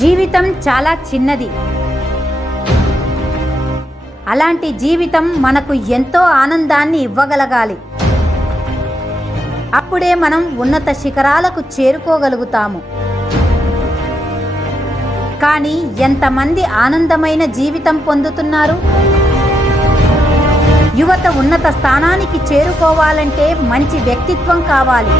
జీవితం చాలా చిన్నది. అలాంటి జీవితం మనకు ఎంతో ఆనందాన్ని ఇవ్వగలగాలి. అప్పుడే మనం ఉన్నత శిఖరాలకు చేరుకోగలుగుతాము. కానీ ఎంతమంది ఆనందమైన జీవితం పొందుతున్నారు? యువత ఉన్నత స్థానానికి చేరుకోవాలంటే మంచి వ్యక్తిత్వం కావాలి.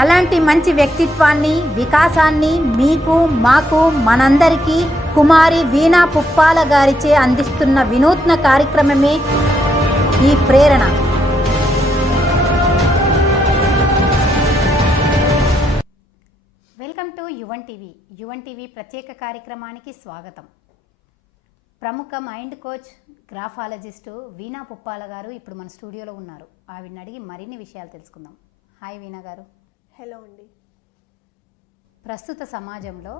అలాంటి మంచి వ్యక్తిత్వాన్ని, వికాసాన్ని మీకు, మాకు, మనందరికీ కుమారి వీణా పుప్పాల గారిచే అందిస్తున్న వినూత్న కార్యక్రమమే ఈ ప్రేరణ. Welcome to Yuvan TV. Yuvan TV ప్రత్యేక కార్యక్రమానికి స్వాగతం. ప్రముఖ mind coach, graphologist Veena Puppala గారు ఇప్పుడు మన స్టూడియోలో ఉన్నారు. ఆవిడని అడిగి మరిన్ని విషయాలు తెలుసుకుందాం. హాయ్ వీణా గారు. హలో అండి. ప్రస్తుత సమాజంలో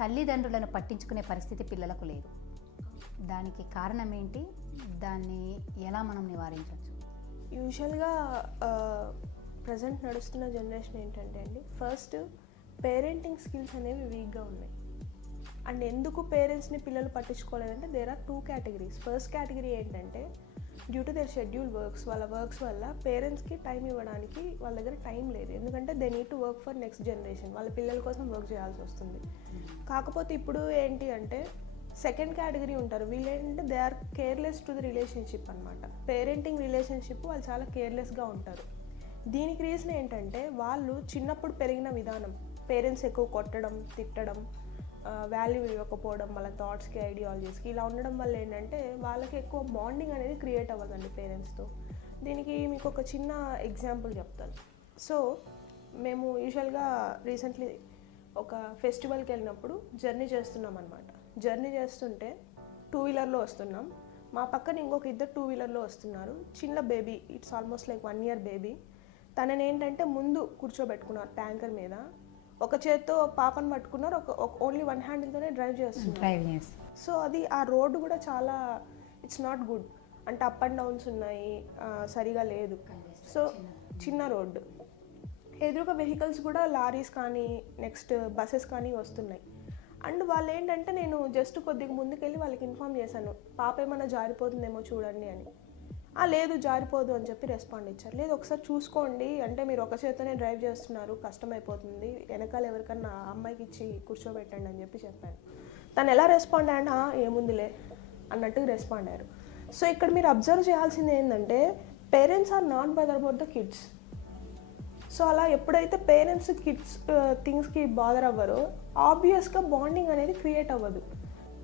తల్లిదండ్రులను పట్టించుకునే పరిస్థితి పిల్లలకు లేదు. దానికి కారణం ఏంటి? దాన్ని ఎలా మనం నివారించవచ్చు? యూజువల్గా ప్రజెంట్ నడుస్తున్న జనరేషన్ ఏంటంటే అండి, ఫస్ట్ పేరెంటింగ్ స్కిల్స్ అనేవి వీక్గా ఉన్నాయి. అండ్ ఎందుకు పేరెంట్స్ని పిల్లలు పట్టించుకోలేదంటే there are 2 categories. First category ఏంటంటే due to their schedule works, వాళ్ళ వర్క్స్ వల్ల పేరెంట్స్కి టైం ఇవ్వడానికి వాళ్ళ దగ్గర టైం లేదు. ఎందుకంటే they need to work for next generation. వాళ్ళ పిల్లల కోసం వర్క్ చేయాల్సి వస్తుంది. కాకపోతే ఇప్పుడు ఏంటి అంటే సెకండ్ కేటగిరీ ఉంటారు. వీళ్ళు ఏంటంటే they are careless to the relationship అనమాట. పేరెంటింగ్ రిలేషన్షిప్ వాళ్ళు చాలా కేర్లెస్గా ఉంటారు. దీనికి రీజన్ ఏంటంటే వాళ్ళు చిన్నప్పుడు పెరిగిన విధానం, పేరెంట్స్ ఎక్కువ కొట్టడం, తిట్టడం, వాల్యూ ఇవ్వకపోవడం, వాళ్ళ థాట్స్కి, ఐడియాలజీస్కి ఇలా ఉండడం వల్ల ఏంటంటే వాళ్ళకి ఎక్కువ బాండింగ్ అనేది క్రియేట్ అవ్వదండి పేరెంట్స్తో. దీనికి మీకు ఒక చిన్న ఎగ్జాంపుల్ చెప్తాను. సో మేము యూజువల్గా రీసెంట్లీ ఒక ఫెస్టివల్కి వెళ్ళినప్పుడు జర్నీ చేస్తున్నాం అనమాట. జర్నీ చేస్తుంటే 2 వీలర్లో వస్తున్నాం. మా పక్కన ఇంకొక 2 2 వీలర్లో వస్తున్నారు. చిన్న baby, it's almost like 1 year baby. తనని ఏంటంటే ముందు కూర్చోబెట్టుకున్నారు ట్యాంకర్ మీద. ఒక చేత్తో పాపను పట్టుకున్నారు, ఓన్లీ 1 హ్యాండిల్తోనే డ్రైవ్ చేస్తున్నారు. సో అది ఆ రోడ్డు కూడా చాలా ఇట్స్ నాట్ గుడ్. అంటే అప్ అండ్ డౌన్స్ ఉన్నాయి, సరిగా లేదు. సో చిన్న రోడ్డు, ఎదురుగా వెహికల్స్ కూడా లారీస్ కానీ నెక్స్ట్ బస్సెస్ కానీ వస్తున్నాయి. అండ్ వాళ్ళు ఏంటంటే నేను జస్ట్ కొద్దిగా ముందుకెళ్ళి వాళ్ళకి ఇన్ఫామ్ చేశాను, పాప ఏమైనా జారిపోతుందేమో చూడండి అని. లేదు జారిపోదు అని చెప్పి రెస్పాండ్ ఇచ్చారు. లేదు ఒకసారి చూసుకోండి, అంటే మీరు ఒక చేతనే డ్రైవ్ చేస్తున్నారు, కష్టమైపోతుంది, వెనకాల ఎవరికన్నా అమ్మాయికి ఇచ్చి కూర్చోబెట్టండి అని చెప్పాను. తను ఎలా రెస్పాండ్ అయ్యాడు, ఏముందిలే అన్నట్టుగా రెస్పాండ్ అయ్యారు. సో ఇక్కడ మీరు అబ్జర్వ్ చేయాల్సింది ఏంటంటే parents are not bother about the kids. So అలా ఎప్పుడైతే పేరెంట్స్ కిడ్స్ థింగ్స్కి బాదర్ అవ్వరో ఆబ్వియస్గా బాండింగ్ అనేది క్రియేట్ అవ్వదు.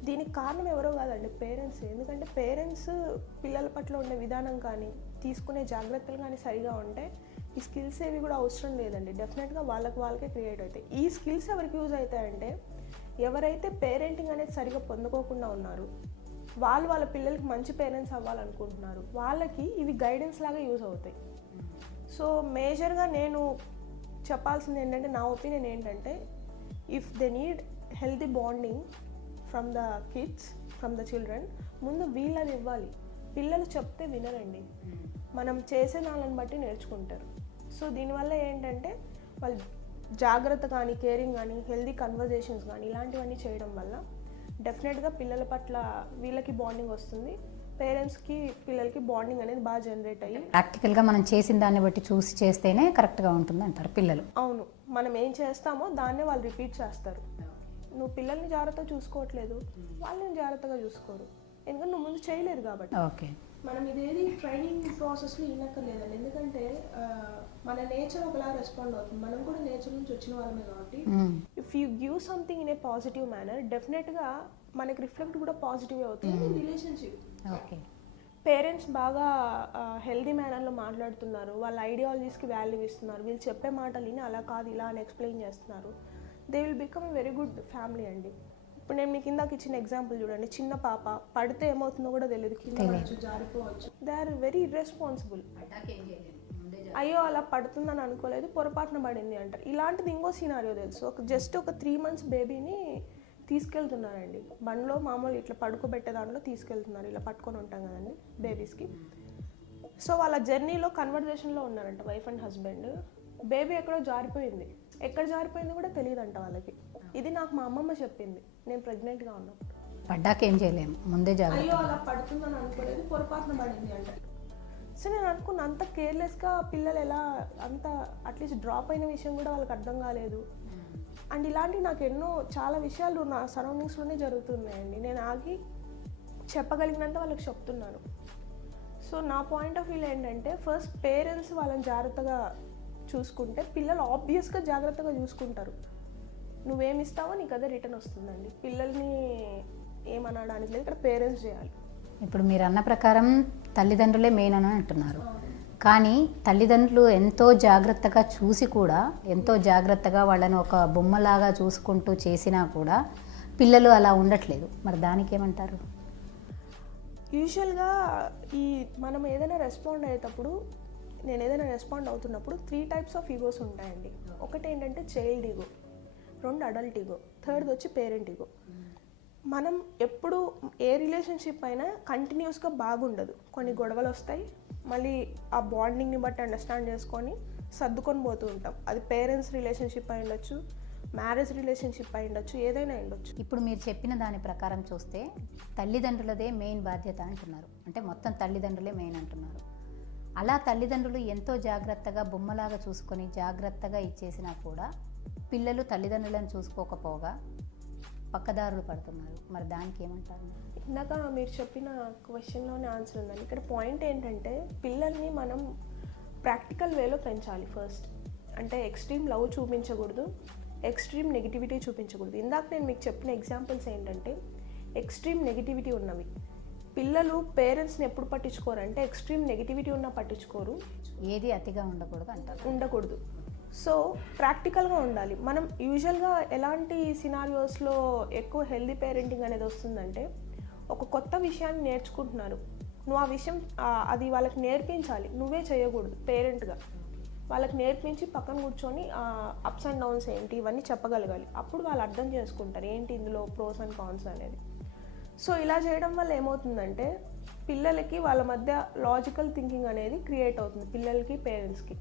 దీనికి కారణం ఎవరో కాదండి, పేరెంట్స్. ఎందుకంటే పేరెంట్స్ పిల్లల పట్ల ఉండే విధానం కానీ తీసుకునే జాగ్రత్తలు కానీ సరిగా ఉంటే ఈ స్కిల్స్ ఏవి కూడా అవసరం లేదండి. డెఫినెట్గా వాళ్ళకే క్రియేట్ అవుతాయి. ఈ స్కిల్స్ ఎవరికి యూజ్ అవుతాయంటే ఎవరైతే పేరెంటింగ్ అనేది సరిగా పొందుకోకుండా ఉన్నారు, వాళ్ళ పిల్లలకి మంచి పేరెంట్స్ అవ్వాలనుకుంటున్నారు, వాళ్ళకి ఇవి గైడెన్స్ లాగా యూజ్ అవుతాయి. సో మేజర్గా నేను చెప్పాల్సింది ఏంటంటే, నా ఒపీనియన్ ఏంటంటే, if they need healthy bonding from the kids, from the children, ముందు వీళ్ళని ఇవ్వాలి. పిల్లలు చెప్తే వినరండి, మనం చేసే దానిని బట్టి నేర్చుకుంటారు. సో దీనివల్ల ఏంటంటే వాళ్ళు జాగ్రత్త కానీ, కేరింగ్ కానీ, హెల్దీ కన్వర్జేషన్స్ కానీ ఇలాంటివన్నీ చేయడం వల్ల డెఫినెట్గా పిల్లల పట్ల వీళ్ళకి బాండింగ్ వస్తుంది. పేరెంట్స్కి పిల్లలకి బాండింగ్ అనేది బాగా జనరేట్ అయ్యి ప్రాక్టికల్గా మనం చేసిన దాన్ని బట్టి చూసి చేస్తేనే కరెక్ట్గా ఉంటుంది అంటారు పిల్లలు. అవును, మనం ఏం చేస్తామో దాన్నే వాళ్ళు రిపీట్ చేస్తారు. నువ్వు పిల్లల్ని జాగ్రత్తగా చూసుకోవట్లేదు, వాళ్ళని జాగ్రత్తగా చూసుకోరు, ఎందుకంటే నువ్వు ముందు చేయలేదు కాబట్టి. ఓకే, మనం ఇదేది ట్రైనింగ్ ప్రాసెస్లో ఇనక్కర్లేదండి. ఎందుకంటే మన నేచర్ ఒకలా రెస్పాండ్ అవుతుంది. మనం కూడా నేచర్ నుంచి వచ్చిన వాళ్ళమే కాబట్టి if you give something in a positive manner, డెఫినెట్గా మనకి రిఫ్లెక్ట్ కూడా పాజిటివ్ అవుతుంది రిలేషన్షిప్. ఓకే, పేరెంట్స్ బాగా హెల్దీ మేనర్లో మాట్లాడుతున్నారు, వాళ్ళ ఐడియాలజీస్కి వాల్యూ ఇస్తున్నారు, వీళ్ళు చెప్పే మాటలు విని అలా కాదు ఇలా అని ఎక్స్ప్లెయిన్ చేస్తున్నారు, they will become a very good family అండి. ఇప్పుడు నేను మీకు ఇందాక ఇచ్చిన ఎగ్జాంపుల్ చూడండి, చిన్న పాప పడితే ఏమవుతుందో కూడా తెలియదు, కింద పడవచ్చు, జారిపోవచ్చు. They are very irresponsible. అయ్యో అలా పడుతుందని అనుకోలేదు, పొరపాటున పడింది అంటారు. ఇలాంటిది ఇంకో సినారియో తెలుసు. జస్ట్ ఒక 3 months బేబీని తీసుకెళ్తున్నారండి బండ్లో, మామూలు ఇట్లా పడుకోబెట్టే దాంట్లో తీసుకెళ్తున్నారు, ఇలా పట్టుకొని ఉంటాం కదండి బేబీస్కి. సో వాళ్ళ జర్నీలో కన్వర్జేషన్లో ఉన్నారంట వైఫ్ అండ్ హస్బెండ్. బేబీ ఎక్కడో జారిపోయింది. ఎక్కడ జారిపోయిందో కూడా తెలియదంట వాళ్ళకి. ఇది నాకు మా అమ్మమ్మ చెప్పింది నేను ప్రెగ్నెంట్గా ఉన్నప్పుడు. పడ్డాక ఏం చేయలేము, ముందే జాగ్రత్త. అయ్యో అలా పడుతుందని అనుకోలేదు, పొరపాటున పడింది అంటే. సో నేను అనుకున్న అంత కేర్లెస్గా పిల్లలు ఎలా అంత అట్లీస్ట్ డ్రాప్ అయిన విషయం కూడా వాళ్ళకి అర్థం కాలేదు. అండ్ ఇలాంటివి నాకు ఎన్నో చాలా విషయాలు నా సరౌండింగ్స్లోనే జరుగుతున్నాయండి. నేను ఆగి చెప్పగలిగినంత వాళ్ళకి చెప్తున్నాను. సో నా పాయింట్ ఆఫ్ వ్యూ ఏంటంటే ఫస్ట్ పేరెంట్స్ వాళ్ళని జాగ్రత్తగా చూసుకుంటే పిల్లలు ఆబ్వియస్గా జాగ్రత్తగా చూసుకుంటారు. నువ్వేమిస్తావో నీకు అదే రిటర్న్ వస్తుందండి. పిల్లల్ని ఏమనడానికి లేదు, ఇక్కడ పేరెంట్స్ చేయాలి. ఇప్పుడు మీరు అన్న ప్రకారం తల్లిదండ్రులే మెయిన్ అని అంటున్నారు. కానీ తల్లిదండ్రులు ఎంతో జాగ్రత్తగా చూసి కూడా, ఎంతో జాగ్రత్తగా వాళ్ళని ఒక బొమ్మలాగా చూసుకుంటూ చేసినా కూడా పిల్లలు అలా ఉండట్లేదు. మరి దానికి ఏమంటారు? యూజువల్గా మనం ఏదైనా రెస్పాండ్ అయ్యేటప్పుడు, నేను ఏదైనా రెస్పాండ్ అవుతున్నప్పుడు 3 types ఆఫ్ ఈగోస్ ఉంటాయండి. ఒకటి ఏంటంటే child ego, 2 adult ego, 3rd వచ్చి పేరెంట్ ఈగో. మనం ఎప్పుడు ఏ రిలేషన్షిప్ అయినా కంటిన్యూస్గా బాగుండదు. కొన్ని గొడవలు వస్తాయి, మళ్ళీ ఆ బాండింగ్ని బట్టి అండర్స్టాండ్ చేసుకొని సర్దుకొని పోతూ ఉంటాం. అది పేరెంట్స్ రిలేషన్షిప్ అయి ఉండొచ్చు, మ్యారేజ్ రిలేషన్షిప్ అయి ఉండొచ్చు, ఏదైనా ఉండొచ్చు. ఇప్పుడు మీరు చెప్పిన దాని ప్రకారం చూస్తే తల్లిదండ్రులదే మెయిన్ బాధ్యత అంటున్నారు. అంటే మొత్తం తల్లిదండ్రులే మెయిన్ అంటున్నారు. అలా తల్లిదండ్రులు ఎంతో జాగ్రత్తగా బొమ్మలాగా చూసుకొని జాగ్రత్తగా ఇచ్చేసినా కూడా పిల్లలు తల్లిదండ్రులను చూసుకోకపోగా పక్కదారులు పడుతున్నారు. మరి దానికి ఏమంటారు? ఇందాక మీరు చెప్పిన క్వశ్చన్లోనే ఆన్సర్ ఉందండి. ఇక్కడ పాయింట్ ఏంటంటే పిల్లల్ని మనం ప్రాక్టికల్ వేలో పెంచాలి ఫస్ట్. అంటే ఎక్స్ట్రీమ్ లవ్ చూపించకూడదు, ఎక్స్ట్రీమ్ నెగిటివిటీ చూపించకూడదు. ఇందాక నేను మీకు చెప్పిన ఎగ్జాంపుల్స్ ఏంటంటే ఎక్స్ట్రీమ్ నెగిటివిటీ ఉన్నవి. పిల్లలు పేరెంట్స్ని ఎప్పుడు పట్టించుకోరు అంటే ఎక్స్ట్రీమ్ నెగిటివిటీ ఉన్నా పట్టించుకోరు. ఏది అతిగా ఉండకూడదు అంటారు. ఉండకూడదు. సో ప్రాక్టికల్గా ఉండాలి. మనం యూజువల్గా ఎలాంటి సినారియోస్లో ఎక్కువ హెల్దీ పేరెంటింగ్ అనేది వస్తుందంటే, ఒక కొత్త విషయాన్ని నేర్చుకుంటున్నారు, నువ్వు ఆ విషయం అది వాళ్ళకి నేర్పించాలి, నువ్వే చేయకూడదు. పేరెంట్గా వాళ్ళకి నేర్పించి పక్కన కూర్చొని అప్స్ అండ్ డౌన్స్ ఏంటి ఇవన్నీ చెప్పగలగాలి. అప్పుడు వాళ్ళు అర్థం చేసుకుంటారు ఏంటి ఇందులో ప్రోస్ అండ్ కాన్స్ అనేది. సో ఇలా చేయడం వల్ల ఏమవుతుందంటే పిల్లలకి వాళ్ళ మధ్య లాజికల్ థింకింగ్ అనేది క్రియేట్ అవుతుంది, పిల్లలకి పేరెంట్స్కి.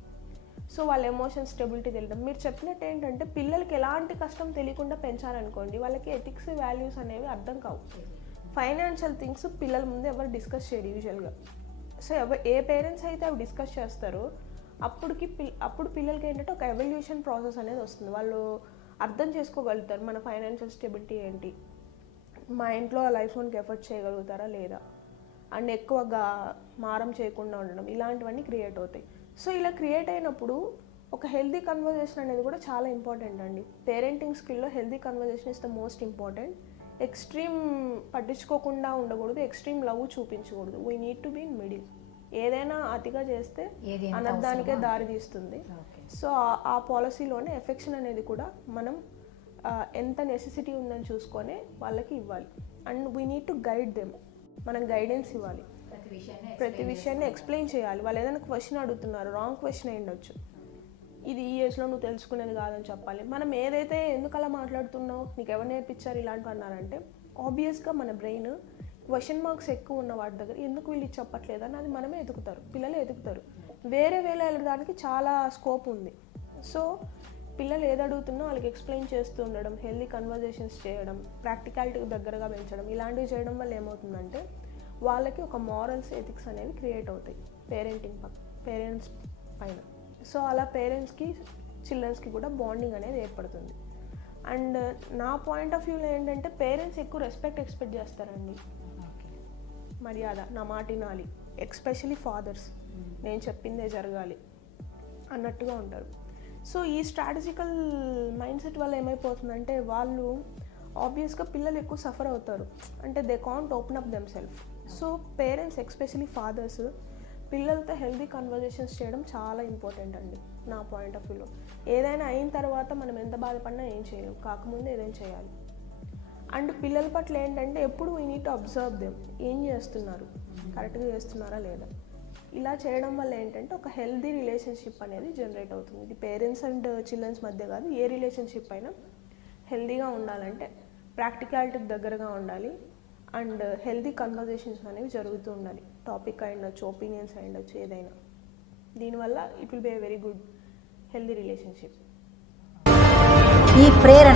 సో వాళ్ళ ఎమోషన్ స్టెబిలిటీ తెలియడం. మీరు చెప్పినట్టు ఏంటంటే పిల్లలకి ఎలాంటి కష్టం తెలియకుండా పెంచాలనుకోండి, వాళ్ళకి ఎథిక్స్ వాల్యూస్ అనేవి అర్థం కావు. ఫైనాన్షియల్ థింగ్స్ పిల్లల ముందు ఎవరు డిస్కస్ చేయరు యూజువల్గా. సో ఏ పేరెంట్స్ అయితే అవి డిస్కస్ చేస్తారో అప్పుడు పిల్లలకి ఏంటంటే ఒక ఎవల్యూషన్ ప్రాసెస్ అనేది వస్తుంది. వాళ్ళు అర్థం చేసుకోగలుగుతారు మన ఫైనాన్షియల్ స్టెబిలిటీ ఏంటి, మా ఇంట్లో లైఫ్ లోన్కి ఎఫర్ట్ చేయగలుగుతారా లేదా, అండ్ ఎక్కువగా మారం చేయకుండా ఉండడం, ఇలాంటివన్నీ క్రియేట్ అవుతాయి. సో ఇలా క్రియేట్ అయినప్పుడు ఒక హెల్దీ కన్వర్జేషన్ అనేది కూడా చాలా ఇంపార్టెంట్ అండి. పేరెంటింగ్ స్కిల్లో healthy conversation is the most important. Extreme పట్టించుకోకుండా ఉండకూడదు, ఎక్స్ట్రీమ్ లవ్ చూపించకూడదు. We need to be in middle. ఏదైనా అతిగా చేస్తే అనర్థానికే దారి తీస్తుంది. సో ఆ పాలసీలోనే ఎఫెక్షన్ అనేది కూడా మనం ఎంత నెసెసిటీ ఉందని చూసుకొని వాళ్ళకి ఇవ్వాలి. And we need to guide them. మనం గైడెన్స్ ఇవ్వాలి, ప్రతి విషయాన్ని ఎక్స్ప్లెయిన్ చేయాలి. వాళ్ళు ఏదైనా క్వశ్చన్ అడుగుతున్నారు, రాంగ్ క్వశ్చన్ అయి ఉండొచ్చు, ఇది ఈ ఏజ్లో నువ్వు తెలుసుకునేది కాదని చెప్పాలి. మనం ఏదైతే ఎందుకు అలా మాట్లాడుతున్నావు, నీకు ఎవరు నేర్పించారు ఇలాంటివి అన్నారంటే ఆబ్వియస్గా మన బ్రెయిన్ క్వశ్చన్ మార్క్స్ ఎక్కువ ఉన్న వాటి దగ్గర ఎందుకు వీళ్ళు చెప్పట్లేదని అది మనమే ఎదుగుతారు, పిల్లలే ఎదుగుతారు. వేరే వేళ వెళ్ళడానికి చాలా స్కోప్ ఉంది. సో పిల్లలు ఏది అడుగుతున్నా వాళ్ళకి ఎక్స్ప్లెయిన్ చేస్తూ ఉండడం, హెల్దీ కన్వర్జేషన్స్ చేయడం, ప్రాక్టికాలిటీకి దగ్గరగా పెంచడం, ఇలాంటివి చేయడం వల్ల ఏమవుతుందంటే వాళ్ళకి ఒక మారల్స్ ఎథిక్స్ అనేవి క్రియేట్ అవుతాయి పేరెంట్స్ పైన. సో అలా పేరెంట్స్కి చిల్డ్రన్స్కి కూడా బాండింగ్ అనేది ఏర్పడుతుంది. అండ్ నా పాయింట్ ఆఫ్ వ్యూలో ఏంటంటే పేరెంట్స్ ఎక్కువ రెస్పెక్ట్ ఎక్స్పెక్ట్ చేస్తారండి, మర్యాద, నా మాట వినాలి, ఎస్పెషలీ ఫాదర్స్, నేను చెప్పిందే జరగాలి అన్నట్టుగా ఉంటారు. సో ఈ స్ట్రాటజికల్ మైండ్ సెట్ వల్ల ఏమైపోతుందంటే వాళ్ళు ఆబ్వియస్గా పిల్లలు ఎక్కువ సఫర్ అవుతారు. అంటే they can't open up themself. So parents especially fathers పిల్లలతో హెల్దీ కన్వర్జేషన్స్ చేయడం చాలా ఇంపార్టెంట్ అండి నా పాయింట్ ఆఫ్ వ్యూలో. ఏదైనా అయిన తర్వాత మనం ఎంత బాధపడినా ఏం చేయలేం, కాకముందు ఏదైనా చేయాలి. అండ్ పిల్లల పట్ల ఏంటంటే ఎప్పుడు we need to observe them, ఏం చేస్తున్నారు, కరెక్ట్గా చేస్తున్నారా లేదా. ఇలా చేయడం వల్ల ఏంటంటే ఒక హెల్దీ రిలేషన్షిప్ అనేది జనరేట్ అవుతుంది. ఇది పేరెంట్స్ అండ్ చిల్డ్రన్స్ మధ్య కాదు, ఏ రిలేషన్షిప్ అయినా హెల్దీగా ఉండాలంటే ప్రాక్టికాలిటీకి దగ్గరగా ఉండాలి అండ్ హెల్దీ కన్వర్జేషన్స్ అనేవి జరుగుతూ ఉండాలి. టాపిక్ అయ్యుండొచ్చు, ఒపీనియన్స్ అయ్యుండొచ్చు, ఏదైనా. దీనివల్ల it will be a very good healthy relationship. Prerana